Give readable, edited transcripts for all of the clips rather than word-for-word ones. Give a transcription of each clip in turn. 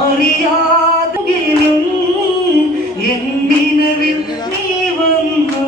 അറിയാതെങ്കിലും എന്നിനവിൽ നീ വന്നു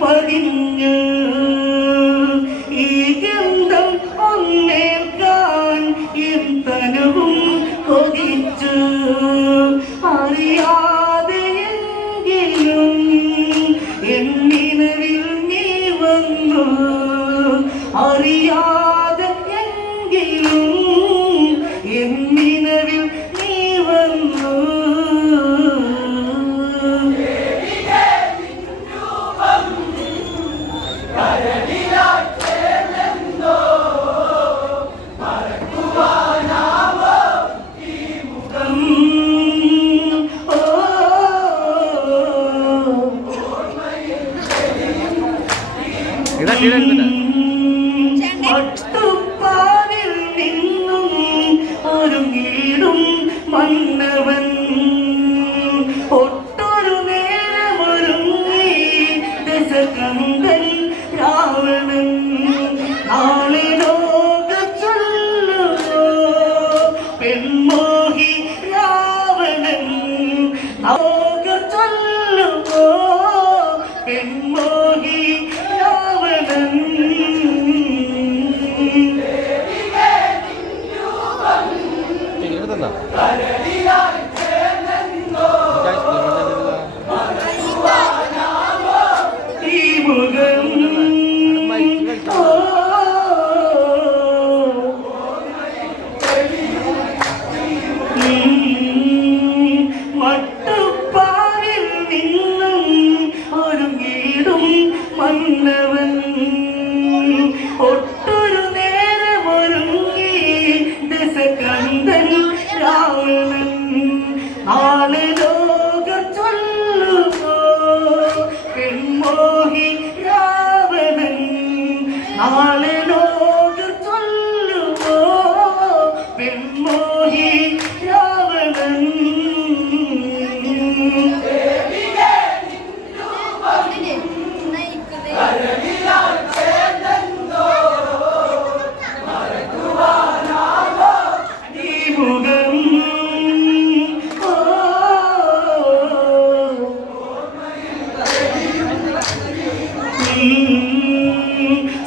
പതിഞ്ഞ് ഈ ഗന്ധം ഒന്നേൽക്കാൻ എൻ തനവും കൊതിച്ച് അറിയാതെയെങ്കിലും എന്നിനവിൽ നീ വന്നു അറിയാതെയെങ്കിലും എന്നിനവിൽ നീ വന്നു പട്ടുപ്പാവിൽ നിന്നും ഒരുങ്ങിടും മന്നവൻ ഒട്ടൊരു നേരമൊരുങ്ങി ദശകന്ധൻ രാവണൻ നാളെ ലോക ചൊല്ലുമോ പെൺമോഹി രാവണൻ ലോക ചൊല്ലുമോ പെൺമോഹി മട്ടുപ്പാവിൽ നിന്നും ഒരുങ്ങിടും മന്നവൻ ഒട്ടൊരു നേരമൊരുങ്ങി ദശകന്ധൻ രാവണൻ നാളെ ലോക ചൊല്ലുമോ പെൺമോഹി രാവണൻ നാളെ ലോക ചൊല്ലുമോ പെൺമോഹി രാവണൻ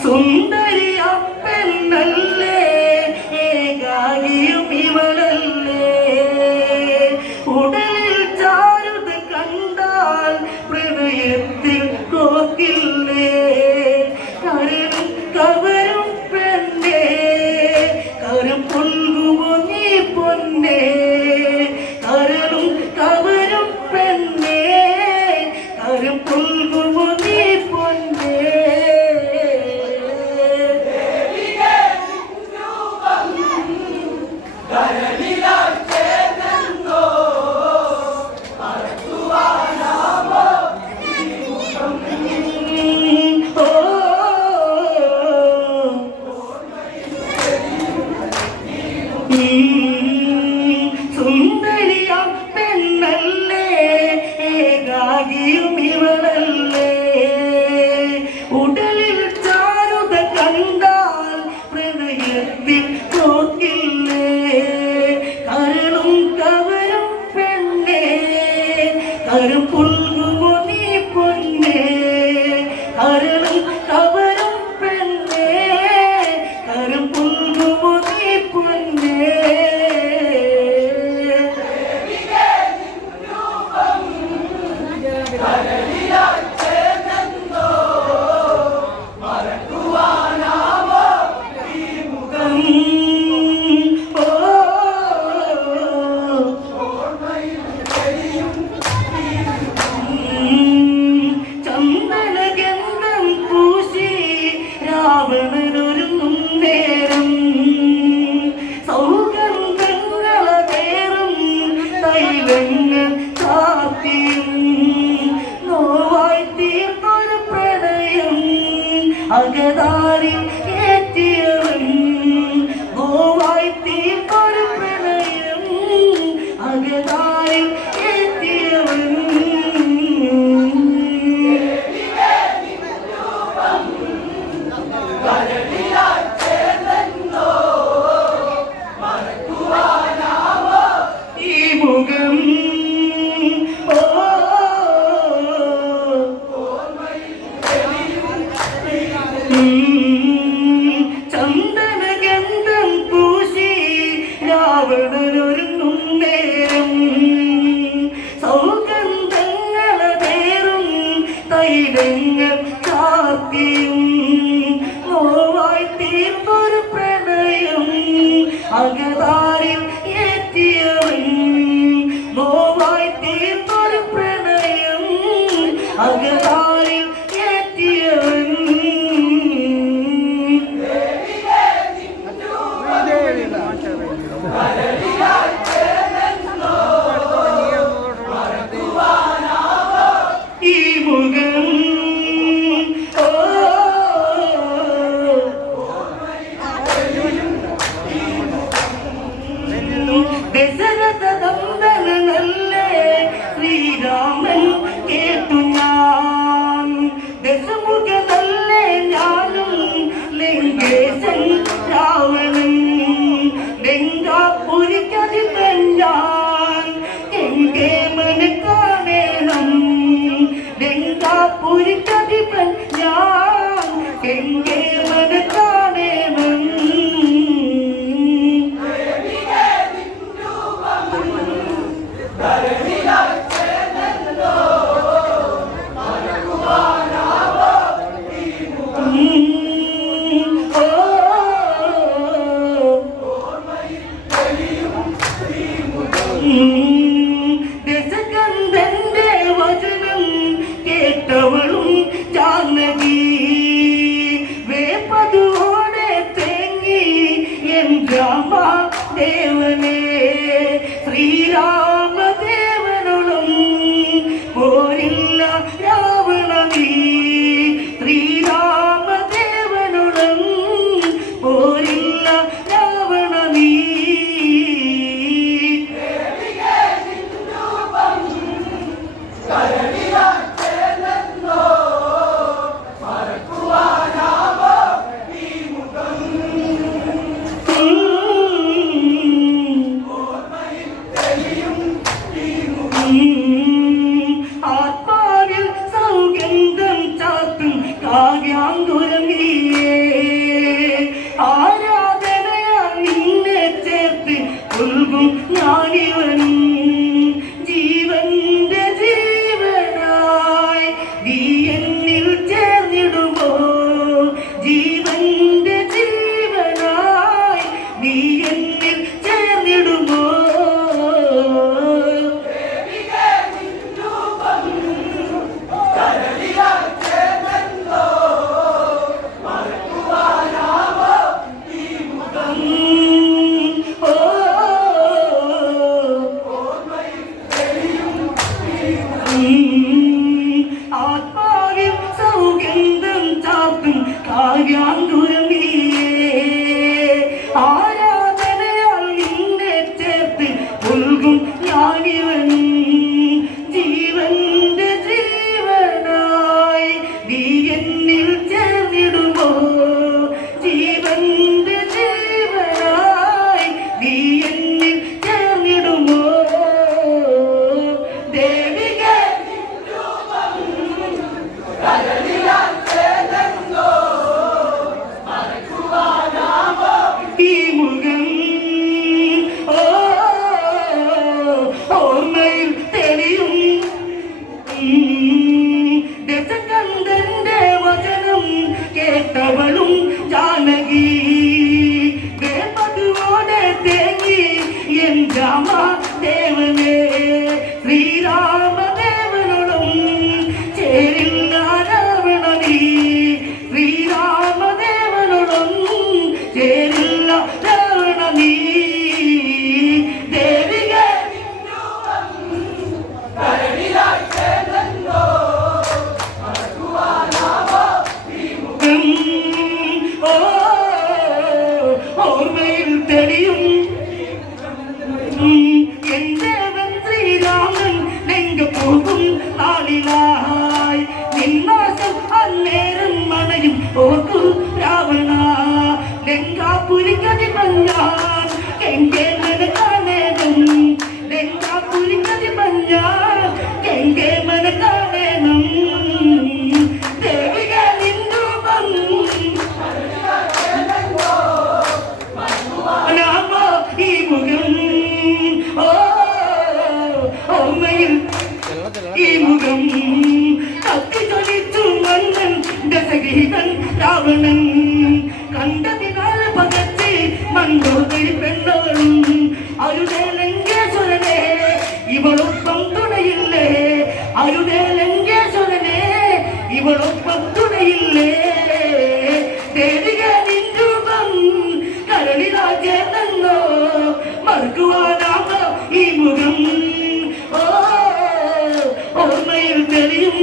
സുന്ദരിയ പെണ്ണല്ലേ ഏകാകിയും ഇവളല്ലേ ഉടലിൽ ചാരുത കണ്ടാൽ പ്രണയത്തിൽ കോക്കില്ലേ കരളും കവരും പെണ്ണേ കരുപൊൽകുമോ നീ പൊന്നേ കരളും കവരും പെണ്ണേ കരുപൊൽകുമോ നീ പൊന്നേ സുന്ദരിയ പെണ്ണല്ലേ ഏകാകിയും ഇവളല്ലേ ഉടലിൽ ചാരുത കണ്ടാൽ പ്രണയത്തിൽ നോക്കില്ലേ കരളും കവരും പെണ്ണേ കരുപുൽകുമോ നീ പൊന്നേ കരളും കവരും പെണ്ണേ കരുപുൽകുമോ നീ പൊന്നേ തൈലങ്ങൾ ചാർത്തിയും നോവായി തീർന്നൊരു പ്രണയം അകതാരിൽ ഏറ്റിയവൻ നോവായി തീർന്നൊരു പ്രണയം അകതാരിൽ ഏറ്റിയവൻ ചന്ദനഗന്ധം പൂശി രാവണനൊരുങ്ങും നേരം സൗഗന്ധങ്ങളതേറും തൈലങ്ങൾ ചാർത്തിയും നോവായി തീർന്നൊരു പ്രണയം അകതാരിൽ ഏറ്റിയവൻ നോവായി തീർന്നൊരു പ്രണയം അകതാരിൽ ഏറ്റിയവൻ ഈ മുഖം ദശരഥനന്ദനല്ലേ ശ്രീരാമൻ കേട്ടു ഞാൻ ദശമുഖനല്ലേ ഞാനും ലങ്കേശൻ രാവണൻ ലങ്കാപുരിക്കധിപൻ ഞാൻ എങ്കേ മനക്കാണേണം ലങ്കാപുരിക്കധിപൻ ഞാൻ എങ്കേ മനക്കാണേണം ദശകന്ധന്റെ വചനം കേട്ടവളും ജാനകി വേപ്പതുവോടെ തേങ്ങി എൻ രാമദേവനെ ശ്രീരാമദേവനോടും പോരില്ല രാവണനീ ശ്രീരാമദേവനോടും പോരില്ല രാവണനീ ആത്മാവിൽ സൗഗന്ധം ചാത്തും കാവ്യാങ്കുരമിയേ ആരാധനയാൽ നിന്നെ ചേർത്ത് ഉൾകും ഞാനിവനും ജീവന്റെ ജീവനായി നീ എന്നിൽ ചേർന്നിടുമോ ജീവന്റെ ജീവനായി നീ എന്നിൽ ചേർന്നിടുമോ ആത്മാവിൽ സൗഗന്ധം ചാർത്തും കാവ്യാങ്കുരമിയേ ആരാധനയാൽ നിന്നെ ചേർത്ത് ഉൾകും ഞാനിവനും ജീവന്റെ ജീവനായി നീ എന്നിൽ ചേർന്നിടുമോ ജീവന്റെ ജീവനായി നീ എന്നിൽ ചേർന്നിടുമോ ഈ മുഖം ഓർമ്മയിൽ തെളിയും ദശകന്ധന്റെ വചനം കേട്ടവളും ജാനകി വേപ്പതുവോടെ തേങ്ങി എൻ രാമദേവനെ ശ്രീരാമദേവനോടും ചേരില്ല രാവണനീ ശ്രീരാമദേവനോടും ചേരില്ല രാവണനീ ദേവിക ഇവളൊപ്പം തുണയില്ലേ ദേവിക നിൻരൂപം കരളിലാ ചേർന്നോ മറക്കുവാനാമോ ഈ മുഖം ഓ ഓർമ്മയിൽ തെളിയും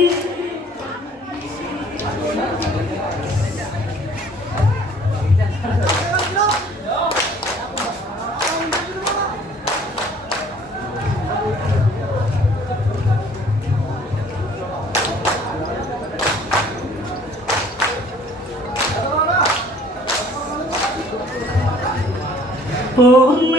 ഓ